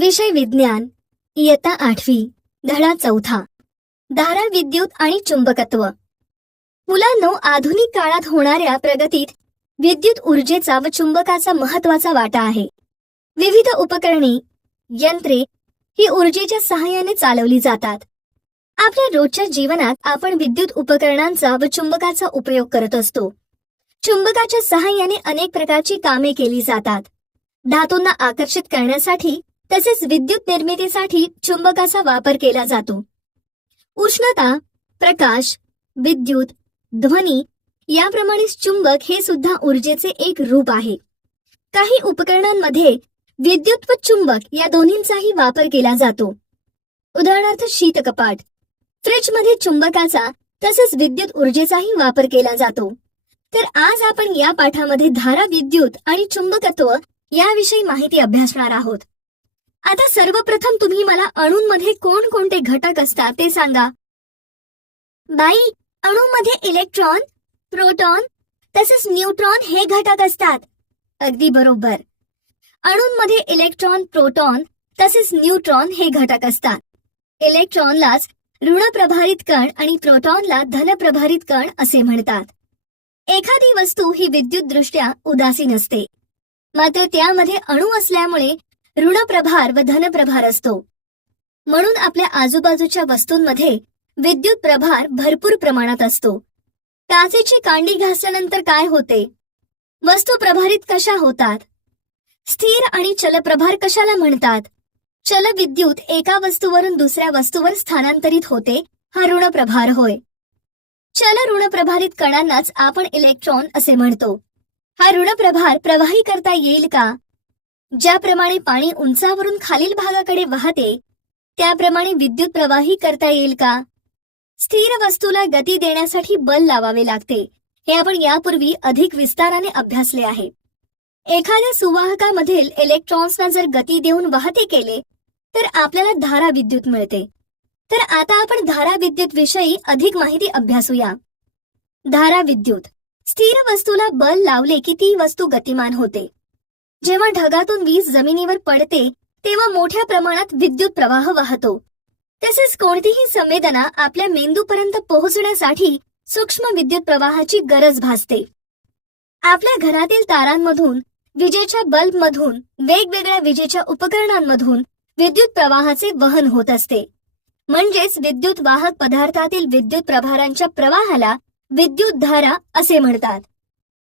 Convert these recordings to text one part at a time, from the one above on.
विषय विज्ञान इयत्ता आठवी धडा चौथा धारा विद्युत आणि चुंबकत्व. मुलांनो आधुनिक काळात होणाऱ्या प्रगतीत विद्युत ऊर्जेचा व चुंबकाचा महत्त्वाचा वाटा आहे. विविध उपकरणे यंत्रे ही ऊर्जेच्या सहाय्याने चालवली जातात. आपल्या रोजच्या जीवनात आपण विद्युत उपकरणांचा व चुंबकाचा उपयोग करत असतो. चुंबकाच्या सहाय्याने अनेक प्रकारची कामे केली जातात. धातूंना आकर्षित करण्यासाठी तसेच विद्युत निर्मितीसाठी चुंबकाचा वापर केला जातो. उष्णता प्रकाश विद्युत ध्वनी याप्रमाणेच चुंबक हे सुद्धा ऊर्जेचे एक रूप आहे. काही उपकरणांमध्ये विद्युत व चुंबक या दोन्हींचाही वापर केला जातो. उदाहरणार्थ शीतकपाट. फ्रिजमध्ये चुंबकाचा तसेच विद्युत ऊर्जेचाही वापर केला जातो. तर आज आपण या पाठामध्ये धारा विद्युत आणि चुंबकत्व याविषयी माहिती अभ्यासणार आहोत. आता सर्वप्रथम तुम्ही मला अणूंमध्ये कोणकोणते घटक असतात ते सांगा. बाई अणूमध्ये इलेक्ट्रॉन प्रोटॉन तसेच न्यूट्रॉन हे घटक असतात. अगदी बरोबर. अणूंमध्ये इलेक्ट्रॉन प्रोटॉन तसेच न्यूट्रॉन हे घटक असतात. इलेक्ट्रॉनलाच ऋणप्रभारित कण आणि प्रोटॉनला धनप्रभारित कण असे म्हणतात. एखादी वस्तू ही विद्युतदृष्ट्या उदासीन असते. मात्र त्यामध्ये अणू असल्यामुळे ऋणप्रभार व धनप्रभार असतो. म्हणून आपल्या आजूबाजूच्या वस्तूंमध्ये विद्युत प्रभार भरपूर प्रमाणात असतो. काचेची कांडी घासल्यानंतर काय होते? वस्तू प्रभारित कशा होतात? स्थिर आणि चलप्रभार कशाला म्हणतात? चल विद्युत एका वस्तूवरून दुसऱ्या वस्तूवर स्थानांतरित होते हा ऋणप्रभार होय. चल ऋणप्रभारित कणांनाच आपण इलेक्ट्रॉन असे म्हणतो. हा ऋणप्रभार प्रवाही करता येईल का? ज्याप्रमाणे पाणी उंचावरून खालील भागाकडे वाहते त्याप्रमाणे विद्युत प्रवाही करता येईल का? स्थिर वस्तूला गती देण्यासाठी बल लावावे लागते हे आपण यापूर्वी अधिक विस्ताराने अभ्यासले आहे. एखाद्या सुवाहकामधील इलेक्ट्रॉन्सना जर गती देऊन वाहते केले तर आपल्याला धारा विद्युत मिळते. तर आता आपण धारा विद्युत विषयी अधिक माहिती अभ्यासूया. धारा विद्युत. स्थिर वस्तूला बल लावले की ती वस्तू गतिमान होते. जेव्हा ढगातून वीज जमिनीवर पडते तेव्हा मोठ्या प्रमाणात विद्युत प्रवाह वाहतो. तसेच कोणतीही संवेदना आपल्या मेंदूपर्यंत पोहोचण्यासाठी सूक्ष्म विद्युत प्रवाहाची गरज भासते. आपल्या घरातील तारांमधून विजेच्या बल्बमधून वेगवेगळ्या विजेच्या उपकरणांमधून विद्युत प्रवाहाचे वहन होत असते. म्हणजेच विद्युत वाहक पदार्थातील विद्युत प्रभारांच्या प्रवाहाला विद्युत धारा असे म्हणतात.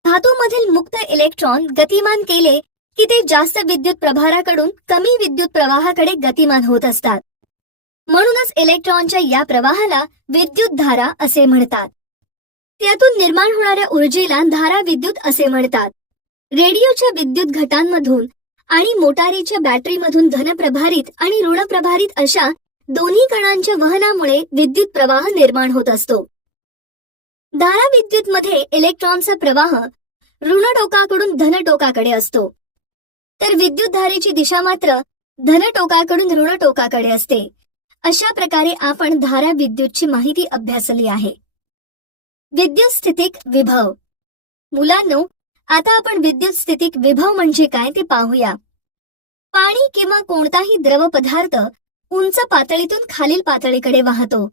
धातूमधील मुक्त इलेक्ट्रॉन गतिमान केले की ते जास्त विद्युत प्रभाराकडून कमी विद्युत प्रवाहाकडे गतिमान होत असतात. म्हणूनच इलेक्ट्रॉनच्या या प्रवाहाला विद्युत धारा असे म्हणतात. त्यातून निर्माण होणाऱ्या ऊर्जेला धारा विद्युत असे म्हणतात. रेडिओच्या विद्युत घटांमधून आणि मोटारीच्या बॅटरीमधून धनप्रभारित आणि ऋणप्रभारित अशा दोन्ही कणांच्या वहनामुळे विद्युत प्रवाह निर्माण होत असतो. धारा विद्युत मध्ये इलेक्ट्रॉनचा प्रवाह ऋण टोकाकडून धन टोकाकडे असतो. तर विद्युत धारेची दिशा मात्र धन टोकाकडून ऋण टोकाकडे असते. अशा प्रकारे आपण धारा विद्युतची माहिती अभ्यासली आहे. विद्युत स्थितिक विभव. मुलांनो आता आपण विद्युत स्थितिक विभव म्हणजे काय ते पाहूया. पाणी किंवा कोणताही द्रव पदार्थ उंच पातळीतून खालील पातळीकडे वाहतो.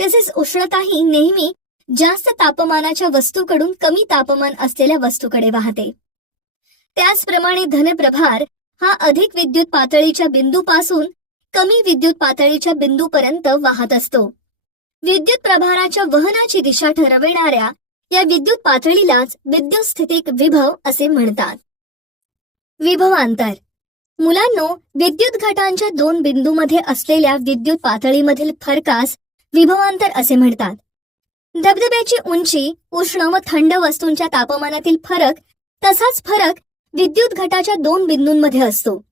तसेच उष्णताही नेहमी जास्त तापमानाच्या वस्तूकडून कमी तापमान असलेल्या वस्तूकडे वाहते. त्याचप्रमाणे धनप्रभार हा अधिक विद्युत पातळीच्या बिंदूपासून कमी विद्युत पातळीच्या बिंदूपर्यंत वाहत असतो. विद्युत प्रभाराच्या वहनाची दिशा ठरविणाऱ्या या विद्युत पातळीलाच विद्युत स्थितिक विभव असे म्हणतात. विभवांतर. मुलांनो विद्युत घटांच्या दोन बिंदूमध्ये असलेल्या विद्युत पातळीमधील फरकास विभवांतर असे म्हणतात. धबधब्याची उंची उष्ण व थंड वस्तूंच्या तापमानातील फरक तसाच फरक विद्युत घटाच्या दोन बिंदूंमध्ये असतो.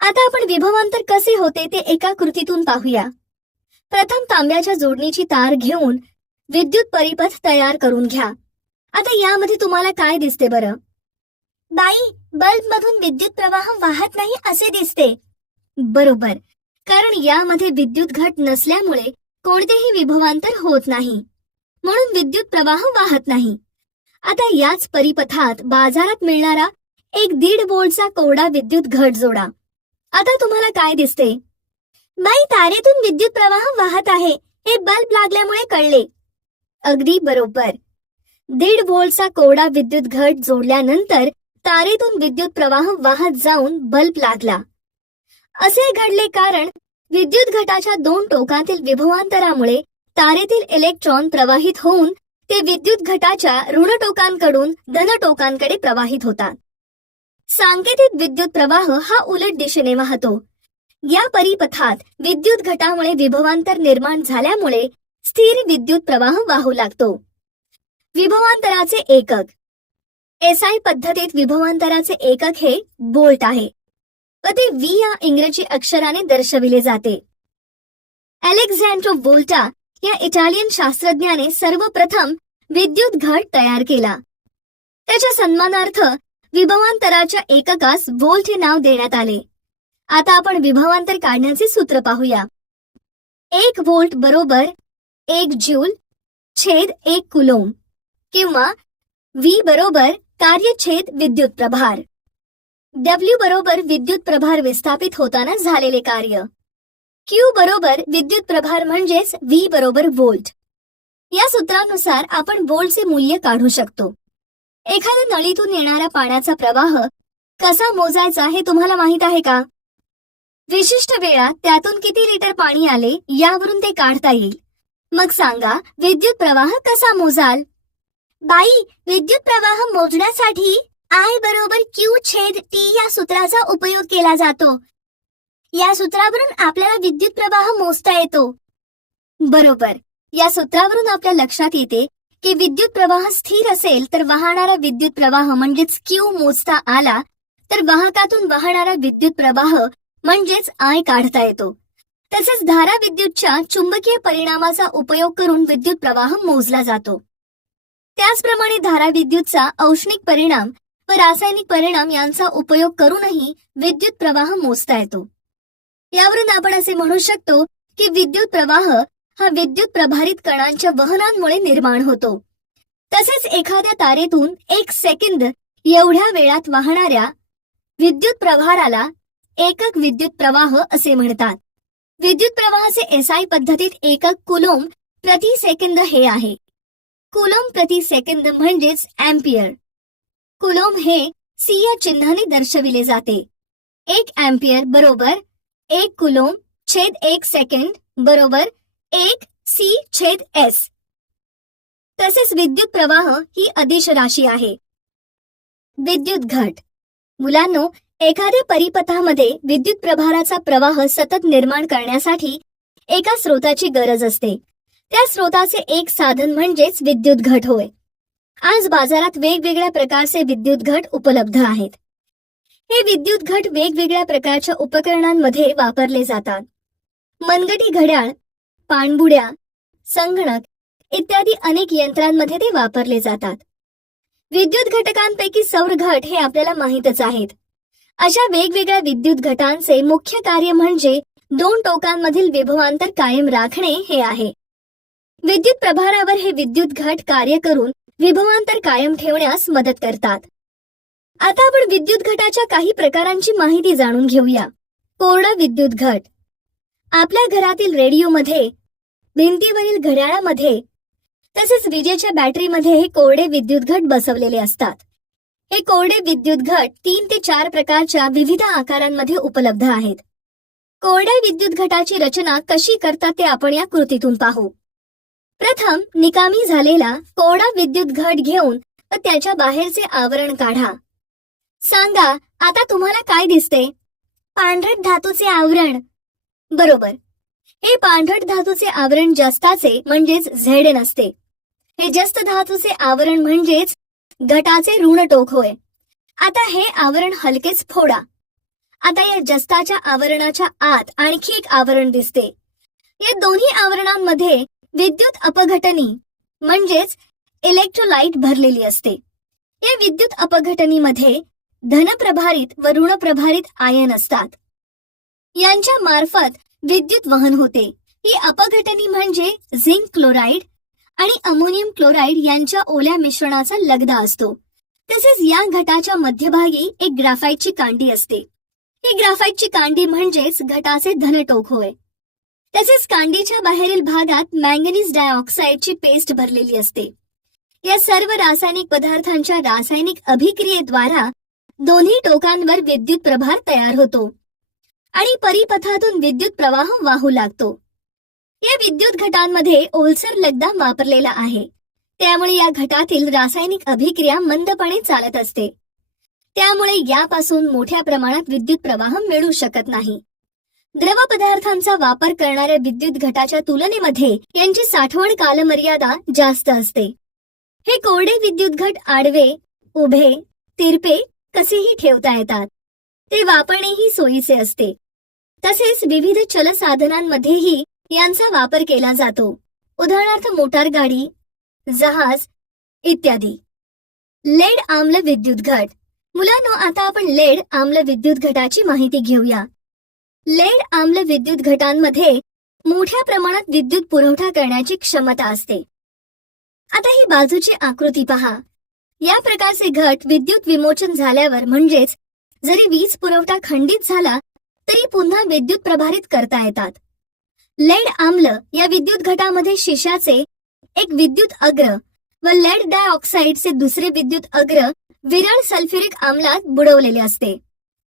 आता आपण विभवांतर कसे होते ते एका कृतीतून पाहूया. प्रथम तांब्याच्या जोडणीची तार घेऊन विद्युत परिपथ तयार करून घ्या. आता यामध्ये तुम्हाला काय दिसते बरं? बाई बल्ब मधून विद्युत प्रवाह वाहत नाही असे दिसते. बरोबर कारण यामध्ये विद्युत घट नसल्यामुळे कोणतेही विभवांतर होत नाही. म्हणून विद्युत प्रवाह वाहत नाही. आता याच परिपथात बाजारात मिळणारा एक दीड बोल्टचा कोरडा विद्युत घट जोडा. आता तुम्हाला काय दिसते? बाई तारेतून विद्युत प्रवाह वाहत आहे. हे बल्ब लागल्यामुळे कळले. अगदी बरोबर. दीड बोल्टचा कोरडा विद्युत घट जोडल्यानंतर तारेतून विद्युत प्रवाह वाहत जाऊन बल्ब लागला. असे घडले कारण विद्युत घटाच्या दोन टोकातील विभवांतरामुळे तारेतील इलेक्ट्रॉन प्रवाहित होऊन ते विद्युत घटाच्या ऋण टोकांकडून धन टोकांकडे प्रवाहित होतात. सांकेतिक विद्युत प्रवाह हा उलट दिशेने वाहतो. या परिपथात विद्युत घटामुळे विभवांतर निर्माण झाल्यामुळे स्थिर विद्युत प्रवाह वाहू लागतो. विभवांतराचे एकक. एसआय पद्धतीत विभवांतराचे एकक हे बोल्ट आहे. व ते व्ही या इंग्रजी अक्षराने दर्शविले जाते. अलेक्झांड्रो बोल्टा या इटालियन शास्त्रज्ञाने सर्वप्रथम विद्युत घट तयार केला. त्याच्या सन्मानार्थ विभवांतराच्या एककास व्होल्ट हे नाव देण्यात आले. आता आपण विभवांतर काढण्याचे सूत्र पाहूया. एक व्होल्ट बरोबर एक ज्यूल छेद एक कुलोम किंवा व्ही बरोबर कार्यछेद विद्युत प्रभार. डब्ल्यू बरोबर विद्युत प्रभार विस्थापित होताना झालेले कार्य. क्यू बरोबर विद्युत प्रभार म्हणजेच व्ही बरोबर व्होल्ट या सूत्रानुसार आपण व्होल्टचे मूल्य काढू शकतो. एखाद्या नळीतून येणारा पाण्याचा प्रवाह कसा मोजायचा हे तुम्हाला माहीत आहे का? विशिष्ट वेळात त्यातून किती लिटर पाणी आले यावरून ते काढता येईल. मग सांगा विद्युत प्रवाह कसा मोजाल? बाई विद्युत प्रवाह मोजण्यासाठी आय बरोबर क्यू छेद टी या सूत्राचा उपयोग केला जातो. या सूत्रावरून आपल्याला विद्युत प्रवाह मोजता येतो. बरोबर. या सूत्रावरून आपल्या लक्षात येते की विद्युत प्रवाह स्थिर असेल तर वाहणारा विद्युत प्रवाह म्हणजेच क्यू मोजता आला तर वाहकातून वाहणारा विद्युत प्रवाह म्हणजेच आय काढता येतो. तसेच धारा विद्युतच्या चुंबकीय परिणामाचा उपयोग करून विद्युत प्रवाह मोजला जातो. त्याचप्रमाणे धारा विद्युतचा औष्णिक परिणाम व रासायनिक परिणाम यांचा उपयोग करूनही विद्युत प्रवाह मोजता येतो. यावरून आपण असे म्हणू शकतो की विद्युत प्रवाह हा विद्युत प्रभारित कणांच्या वहनांमुळे निर्माण होतो. तसेच एखाद्या तारेतून एक सेकंद एवढ्या वेळात वाहणाऱ्या विद्युत प्रभाराला एकक विद्युत प्रवाह असे म्हणतात. विद्युत प्रवाहाचे एसआय पद्धतीत एकक कुलोम प्रति सेकंद हे आहे. कुलोम प्रति सेकंद म्हणजेच अँपियर कुलोम हे सी या चिन्हाने दर्शविले जाते. एक अँपियर बरोबर एक कुलोम छेद एक सेकंड बरोबर एक सी छेद एस. तसेच विद्युत प्रवाह ही अदिश राशी आहे. विद्युत घट. मुलांनो एखाद्या परिपथामध्ये विद्युत प्रभाराचा प्रवाह सतत निर्माण करण्यासाठी एका स्रोताची गरज असते. त्या स्रोताचे एक साधन म्हणजेच विद्युत घट होय. आज बाजारात वेगवेगळ्या प्रकारचे विद्युत घट उपलब्ध आहेत. हे विद्युत घट वेगवेगळ्या प्रकारच्या उपकरणांमध्ये वापरले जातात. मनगटी घड्याळ पाणबुड्या संगणक इत्यादी अनेक यंत्रांमध्ये ते वापरले जातात. विद्युत घटकांपैकी सौर घट हे आपल्याला माहीतच आहेत. अशा वेगवेगळ्या विद्युत घटांचे मुख्य कार्य म्हणजे दोन टोकांमधील विभवांतर कायम राखणे हे आहे. विद्युत प्रभारावर हे विद्युत घट कार्य करून विभवांतर कायम ठेवण्यास मदत करतात. आता आपण विद्युत घटाच्या काही प्रकारांची माहिती जाणून घेऊया. कोरडा विद्युत घट. आपल्या घरातील रेडिओमध्ये भिंतीवरील घड्याळामध्ये तसेच विजेच्या बॅटरीमध्ये हे कोरडे विद्युत घट बसवलेले असतात. हे कोरडे विद्युत घट तीन ते चार प्रकारच्या विविध आकारांमध्ये उपलब्ध आहेत. कोरड्या विद्युत घटाची रचना कशी करतात ते आपण या कृतीतून पाहू. प्रथम निकामी झालेला कोरडा विद्युत घट घेऊन व त्याच्या बाहेरचे आवरण काढा. सांगा आता तुम्हाला काय दिसते? पांढरट धातूचे आवरण बरोबर. हे पांढट धातूचे आवरण जस्ताचे म्हणजेच झेड नसते. हे जस्त धातूचे आवरण म्हणजेच घटाचे ऋण टोक होय. आता हे आवरण हलकेच फोडा. आता या जस्ताच्या आवरणाच्या आत आणखी एक आवरण दिसते. या दोन्ही आवरणांमध्ये विद्युत अपघटनी म्हणजेच इलेक्ट्रोलाइट भरलेली असते. या विद्युत अपघटनीमध्ये धनप्रभारित व ऋणप्रभारित आयन असतात. यांच्या मार्फत विद्युत वहन होते. ही अपघटनी म्हणजे झिंक क्लोराईड आणि अमोनियम क्लोराईड यांच्या ओल्या मिश्रणाचा लगदा असतो. तसेच या घटाच्या मध्यभागी एक ग्राफाईटची कांडी असते. ही ग्राफाईटची कांडी म्हणजेच घटाचे धनटोक होय. तसेच कांडीच्या बाहेरील भागात मँगनीज डायऑक्साईडची पेस्ट भरलेली असते. या सर्व रासायनिक पदार्थांच्या रासायनिक अभिक्रियेद्वारा दोन्ही टोकांवर विद्युत प्रभार तयार होतो. आणि परिपथातून विद्युत प्रवाह वाहू लागतो. या विद्युत घटांमध्ये ओलसर लगदा वापरलेला आहे. त्यामुळे या घटातील रासायनिक अभिक्रिया मंदपणे चालत असते. त्यामुळे यापासून मोठ्या प्रमाणात विद्युत प्रवाह मिळू शकत नाही. द्रव पदार्थांचा वापर करणाऱ्या विद्युत घटाच्या तुलनेमध्ये यांची साठवण कालमर्यादा जास्त असते. हे कोरडे विद्युत घट आडवे उभे तिरपे कसेही ठेवता येतात. ते वापरणेही सोयीचे असते. तसेच विविध चलसाधनांमध्येही यांचा वापर केला जातो. उदाहरणार्थ मोटार गाडी जहाज इत्यादी. लेड आम्ल विद्युत घट. मुलांनो आता आपण लेड आम्ल विद्युत घटाची माहिती घेऊया. लेड आम्ल विद्युत घटांमध्ये मोठ्या प्रमाणात विद्युत पुरवठा करण्याची क्षमता असते. आता ही बाजूची आकृती पहा. या प्रकारचे घट विद्युत विमोचन झाल्यावर म्हणजेच जरी वीज पुरवठा खंडित झाला तरी पुन्हा विद्युत प्रभारित करता येतात. लेड आम्ल या विद्युत घटामध्ये शिशाचे एक विद्युत अग्र व लेड डायऑक्साईडचे दुसरे विद्युत अग्र विरळ सल्फ्युरिक आम्लात बुडवलेले असते.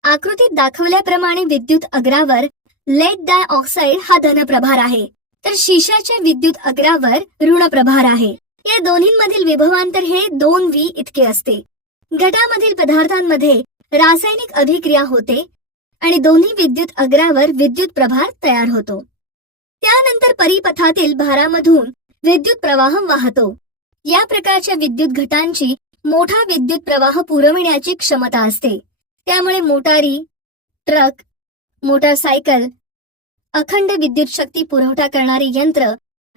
आकृतीत दाखवल्याप्रमाणे विद्युत अग्रावर लेड डायऑक्साईड हा धनप्रभार आहे तर शिशाच्या विद्युत अग्रावर ऋण प्रभार आहे. या दोन्हींमधील विभवांतर हे दोन व्ही इतके असते. घटामधील पदार्थांमध्ये रासायनिक अभिक्रिया होते आणि दोन्ही विद्युत अग्रावर विद्युत प्रभार तयार होतो. त्यानंतर परिपथातील भारामधून विद्युत प्रवाह वाहतो. या प्रकारच्या विद्युत घटांची मोठा विद्युत प्रवाह पुरविण्याची क्षमता असते. त्यामुळे मोटारी ट्रक मोटारसायकल अखंड विद्युत शक्ती पुरवठा करणारे यंत्र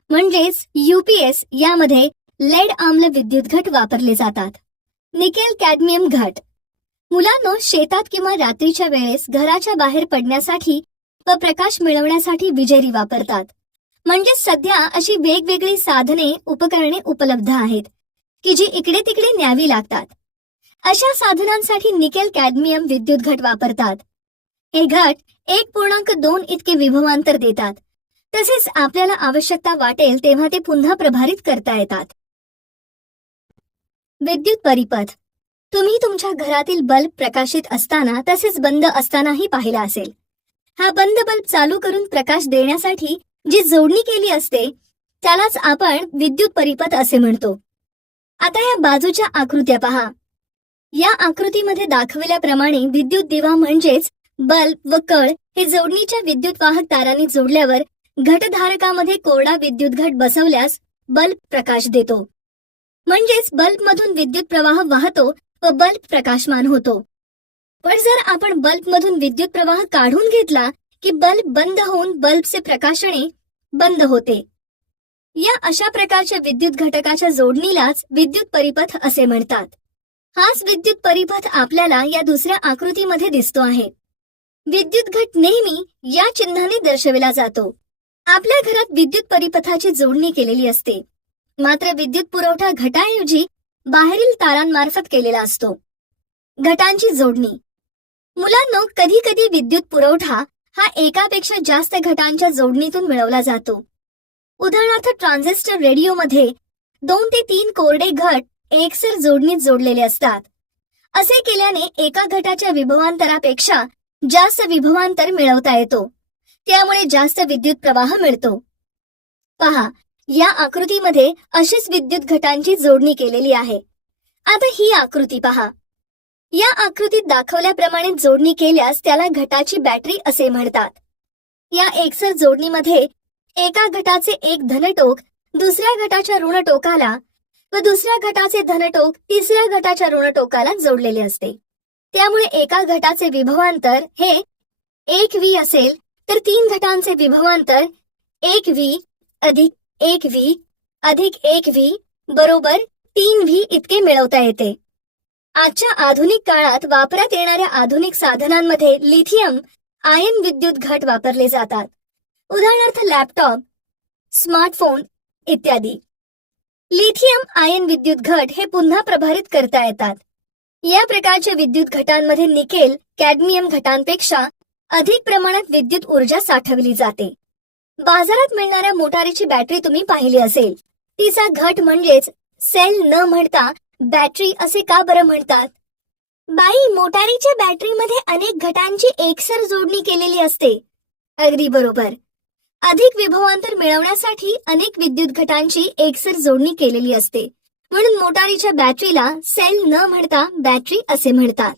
म्हणजेच युपीएस यामध्ये लेड आम्ल विद्युत घट वापरले जातात. निकेल कॅडमियम घट मुलांनो शेतात किंवा रात्रीच्या वेळेस घराच्या बाहेर पडण्यासाठी व प्रकाश मिळवण्यासाठी विजेरी वापरतात. म्हणजे सध्या अशी वेगवेगळी साधने उपकरणे उपलब्ध आहेत की जी इकडे तिकडे न्यावी लागतात. अशा साधनांसाठी निकेल कॅडमियम विद्युत घट वापरतात. हे घट एक पूर्णांक दोन इतके विभवांतर देतात. तसेच आपल्याला आवश्यकता वाटेल तेव्हा ते पुन्हा प्रभारित करता येतात. विद्युत परिपथ. तुम्ही तुमच्या घरातील बल्ब प्रकाशित असताना तसेच बंद असतानाही पाहिला असेल. हा बंद बल्ब चालू करून प्रकाश देण्यासाठी जी जोडणी केली असते त्यालाच आपण विद्युत परिपथ असे म्हणतो. आता या बाजूच्या आकृत्या पहा. या आकृतीमध्ये दाखवल्याप्रमाणे विद्युत दिवा म्हणजेच बल्ब व कळ हे जोडणीच्या विद्युत वाहक तारांनी जोडल्यावर घटधारकामध्ये कोरडा विद्युत घट बसवल्यास बल्ब प्रकाश देतो. म्हणजेच बल्बमधून विद्युत प्रवाह वाहतो व बल्ब प्रकाशमान होतो. पण जर आपण बल्बमधून विद्युत प्रवाह काढून घेतला की बल्ब बंद होऊन बल्बचे प्रकाशने बंद होते. या अशा प्रकारच्या विद्युत घटकाच्या जोडणीलाच विद्युत परिपथ असे म्हणतात. हाच विद्युत परिपथ आपल्याला या दुसऱ्या आकृतीमध्ये दिसतो आहे. विद्युत घट नेहमी या चिन्हाने दर्शविला जातो. आपल्या घरात विद्युत परिपथाची जोडणी केलेली असते. मात्र विद्युत पुरवठा घटाऐवजी बाहेरील तारांमार्फत केलेला असतो. घटांची जोडणी. मुलांनो कधी कधी विद्युत पुरवठा हा एकापेक्षा जास्त घटांच्या जोडणीतून मिळवला जातो. उदाहरणार्थ ट्रान्झिस्टर रेडिओमध्ये दोन ते तीन कोरडे घट एकसर जोडणीत जोडलेले असतात. असे केल्याने एका घटाच्या विभवांतरापेक्षा जास्त विभवांतर मिळवता येतो. त्यामुळे जास्त विद्युत प्रवाह मिळतो. पहा या आकृतीमध्ये अशीच विद्युत घटांची जोडणी केलेली आहे. आता ही आकृती पहा. या आकृतीत दाखवल्याप्रमाणे जोडणी केल्यास त्याला घटाची बॅटरी असे म्हणतात. या एकसर जोडणीमध्ये एका घटाचे एक धनटोक दुसऱ्या घटाच्या ऋण टोकाला व दुसऱ्या घटाचे धनटोक तिसऱ्या घटाच्या ऋण टोकाला जोडलेले असते. त्यामुळे एका घटाचे विभवांतर हे एक व्ही असेल तर तीन घटांचे विभवांतर एक व्ही अधिक एक व्ही अधिक एक व्ही बरोबर तीन व्ही इतके मिळवता येते. आजच्या आधुनिक काळात वापरात येणाऱ्या आधुनिक साधनांमध्ये लिथियम आयन विद्युत घट वापरले जातात. उदाहरणार्थ लॅपटॉप स्मार्टफोन इत्यादी. लिथियम आयन विद्युत घट हे पुन्हा प्रभारित करता येतात. या प्रकारच्या विद्युत घटांमध्ये निकेल कॅडमियम घटांपेक्षा अधिक प्रमाणात विद्युत ऊर्जा साठवली जाते. बाजारात मिळणाऱ्या मोटारीची बॅटरी तुम्ही पाहिली असेल. तिचा घट म्हणजेच सेल न म्हणता बॅटरी असे का बरं म्हणतात? बाई मोटारीच्या बॅटरीमध्ये अनेक घटांची एकसर जोडणी केलेली असते. अगदी बरोबर. अधिक विभवांतर मिळवण्यासाठी अनेक विद्युत घटांची एकसर जोडणी केलेली असते. म्हणून मोटारीच्या बॅटरीला सेल न म्हणता बॅटरी असे म्हणतात.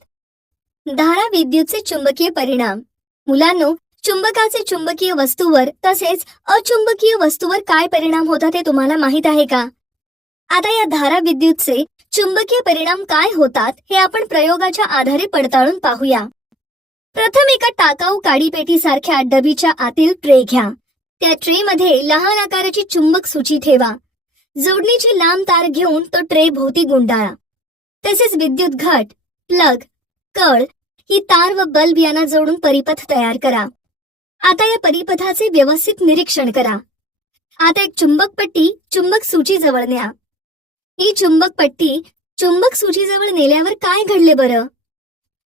धारा विद्युतचे चुंबकीय परिणाम. मुलांनो चुंबकाचे चुंबकीय वस्तूवर तसेच अचुंबकीय वस्तूवर काय परिणाम होतात हे तुम्हाला माहीत आहे का? आता या धारा विद्युतचे चुंबकीय परिणाम काय होतात हे आपण प्रयोगाच्या आधारे पडताळून पाहूया. प्रथम एका टाकाऊ काडीपेटी सारख्या डबीच्या आतील ट्रे घ्या. त्या ट्रे मध्ये लहान आकाराची चुंबक सूची ठेवा. जोडणीची लांब तार घेऊन तो ट्रे भोवती गुंडाळा. तसेच विद्युत घट प्लग कळ ही तार व बल्ब यांना जोडून परिपथ तयार करा. आता या परिपथाचे व्यवस्थित निरीक्षण करा. आता एक चुंबक पट्टी चुंबक सूची जवळ न्या. ही चुंबक पट्टी चुंबक सूचीजवळ नेल्यावर काय घडले बरं?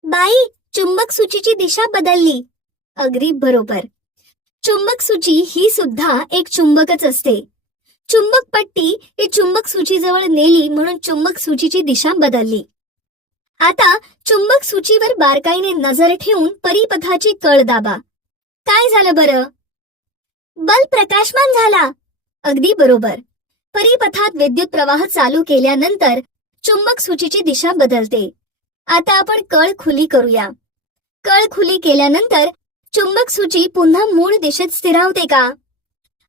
बाई चुंबक सूचीची दिशा बदलली. अगदी बरोबर. चुंबक सूची ही सुद्धा एक चुंबकच असते. चुंबक पट्टी ही चुंबक सूचीजवळ नेली म्हणून चुंबक सूचीची दिशा बदलली. आता चुंबक सूचीवर बारकाईने नजर ठेवून परिपथाची कळ दाबा. काय झालं बरं? बल्ब प्रकाशमान झाला. अगदी बरोबर. परिपथात विद्युत प्रवाह चालू केल्यानंतर चुंबक सूचीची दिशा बदलते. आता आपण कळ खुली करूया. कळ खुली केल्यानंतर चुंबक सूची पुन्हा मूळ दिशेत स्थिरावते का?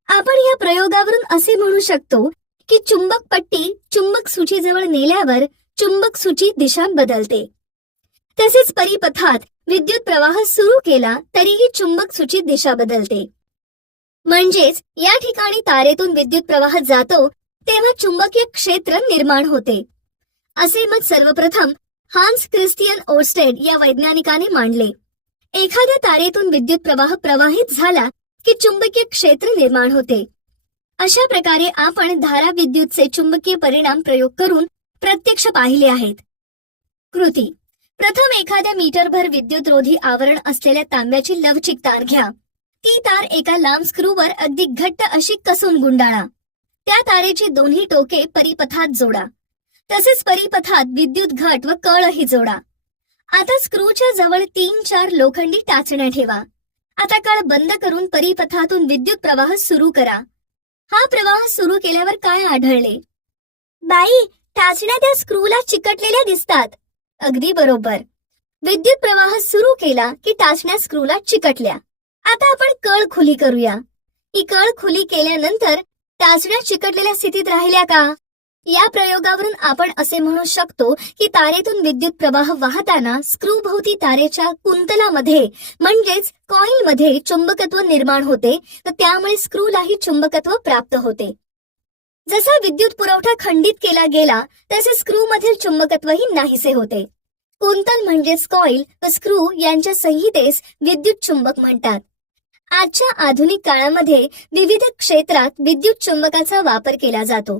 आपण या प्रयोगावरून असे म्हणू शकतो की चुंबक पट्टी चुंबक सूचीजवळ नेल्यावर चुंबक सूची दिशा बदलते. तसेच परिपथात विद्युत प्रवाह सुरू केला तरीही चुंबक सूचित दिशा बदलते. म्हणजेच या ठिकाणी तारेतून विद्युत प्रवाह जातो तेव्हा चुंबकीय क्षेत्र निर्माण होते. असे मत सर्वप्रथम हान्स क्रिस्टियन ओर्स्टेड या वैज्ञानिकाने मांडले. एखाद्या तारेतून विद्युत प्रवाह प्रवाहित झाला की चुंबकीय क्षेत्र निर्माण होते. अशा प्रकारे आपण धारा विद्युतचे चुंबकीय परिणाम प्रयोग करून प्रत्यक्ष पाहिले आहेत. कृती प्रथम एखाद्या मीटरभर विद्युत रोधी आवरण असलेल्या तांब्याची लवचिक तार घ्या. ती तार एका लांब स्क्रूवर अगदी घट्ट अशी कसून गुंडाळा. त्या तारेची दोन्ही टोके परिपथात जोडा. तसेच परिपथात विद्युत घट व कळही जोडा. आता स्क्रूच्या जवळ तीन चार लोखंडी टाचण्या ठेवा. आता कळ बंद करून परिपथातून विद्युत प्रवाह सुरू करा. हा प्रवाह सुरू केल्यावर काय आढळले? बाई टाचण्या त्या स्क्रूला चिकटलेल्या दिसतात. अगदी बरोबर. विद्युत प्रवाह सुरू केला की टाचण्या स्क्रूला चिकटल्या. आता आपण कळ खुली करूया. ही कळ खुली केल्यानंतर टाचण्या चिकटलेल्या स्थितीत राहिल्या का? या प्रयोगावरून आपण असे म्हणू शकतो की तारेतून विद्युत प्रवाह वाहताना स्क्रू भोवती तारेच्या कुंतलामध्ये म्हणजेच कॉईल मध्ये चुंबकत्व निर्माण होते तर त्यामुळे स्क्रूलाही चुंबकत्व प्राप्त होते. जसा विद्युत पुरवठा खंडित केला गेला तसे स्क्रू मधील चुंबकत्वही नाहीसे होते. कुंतन म्हणजेच कॉईल व स्क्रू यांच्या संहितेस विद्युत चुंबक म्हणतात. आजच्या आधुनिक काळामध्ये विविध क्षेत्रात विद्युत चुंबकाचा वापर केला जातो.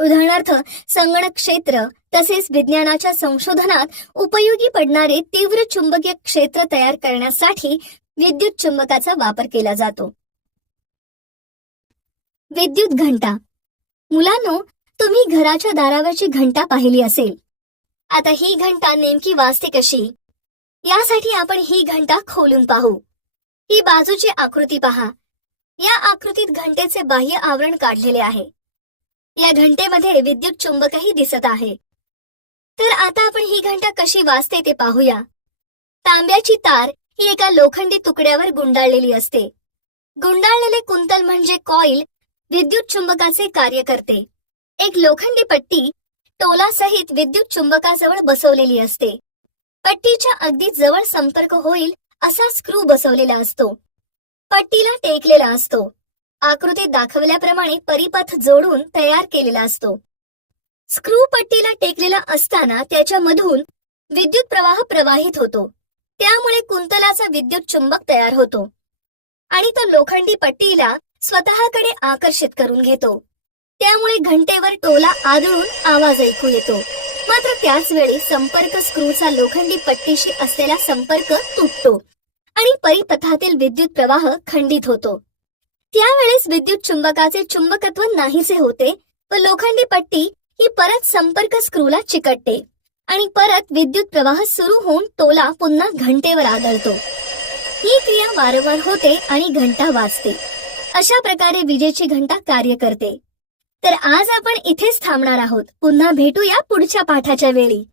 उदाहरणार्थ संगणक क्षेत्र तसेच विज्ञानाच्या संशोधनात उपयोगी पडणारे तीव्र चुंबकीय क्षेत्र तयार करण्यासाठी विद्युत चुंबकाचा वापर केला जातो. विद्युत घंटा मुलांनो तुम्ही घराच्या दारावरची घंटा पाहिली असेल. आता ही घंटा नेमकी वाजते कशी? यासाठी आपण ही घंटा खोलून पाहू. ही बाजूची आकृती पहा. या आकृतीत घंटेचे बाह्य आवरण काढलेले आहे. या घंटेमध्ये विद्युत चुंबकही दिसत आहे. तर आता आपण ही घंटा कशी वाजते ते पाहूया. तांब्याची तार ही एका लोखंडी तुकड्यावर गुंडाळलेली असते. गुंडाळलेले कुंतल म्हणजे कॉईल विद्युत चुंबकाचे कार्य करते एक लोखंडी पट्टी टोलासहित विद्युत चुंबकाजवळ बसवलेली असते. पट्टीच्या अगदी जवळ संपर्क होईल असा स्क्रू बसवलेला असतो. पट्टीला टेकलेला असतो. आकृतीत दाखवल्याप्रमाणे परिपथ जोडून तयार केलेला असतो. स्क्रू पट्टीला टेकलेला असताना त्याच्यामधून विद्युत प्रवाह प्रवाहित होतो. त्यामुळे कुंतलाचा विद्युत चुंबक तयार होतो. आणि तो लोखंडी पट्टीला स्वतःकडे आकर्षित करून घेतो. त्यामुळे घंटेवर टोला आदळून आवाज ऐकू येतो. मात्र त्याच वेळी संपर्क स्क्रूचा लोखंडी पट्टीशी असलेला संपर्क तुटतो आणि परिपथातील विद्युत प्रवाह खंडित होतो. त्यावेळेस विद्युत चुंबकाचे चुंबकत्व नाहीसे होते व लोखंडी पट्टी ही परत संपर्क स्क्रूला चिकटते आणि परत विद्युत प्रवाह सुरू होऊन टोला पुन्हा घंटेवर आदळतो. ही क्रिया वारंवार होते आणि घंटा वाजते. अशा प्रकारे विजेची घंटा कार्य करते. तर आज आपण इथेच थांबणार आहोत. पुन्हा भेटूया पुढच्या पाठाच्या वेळी.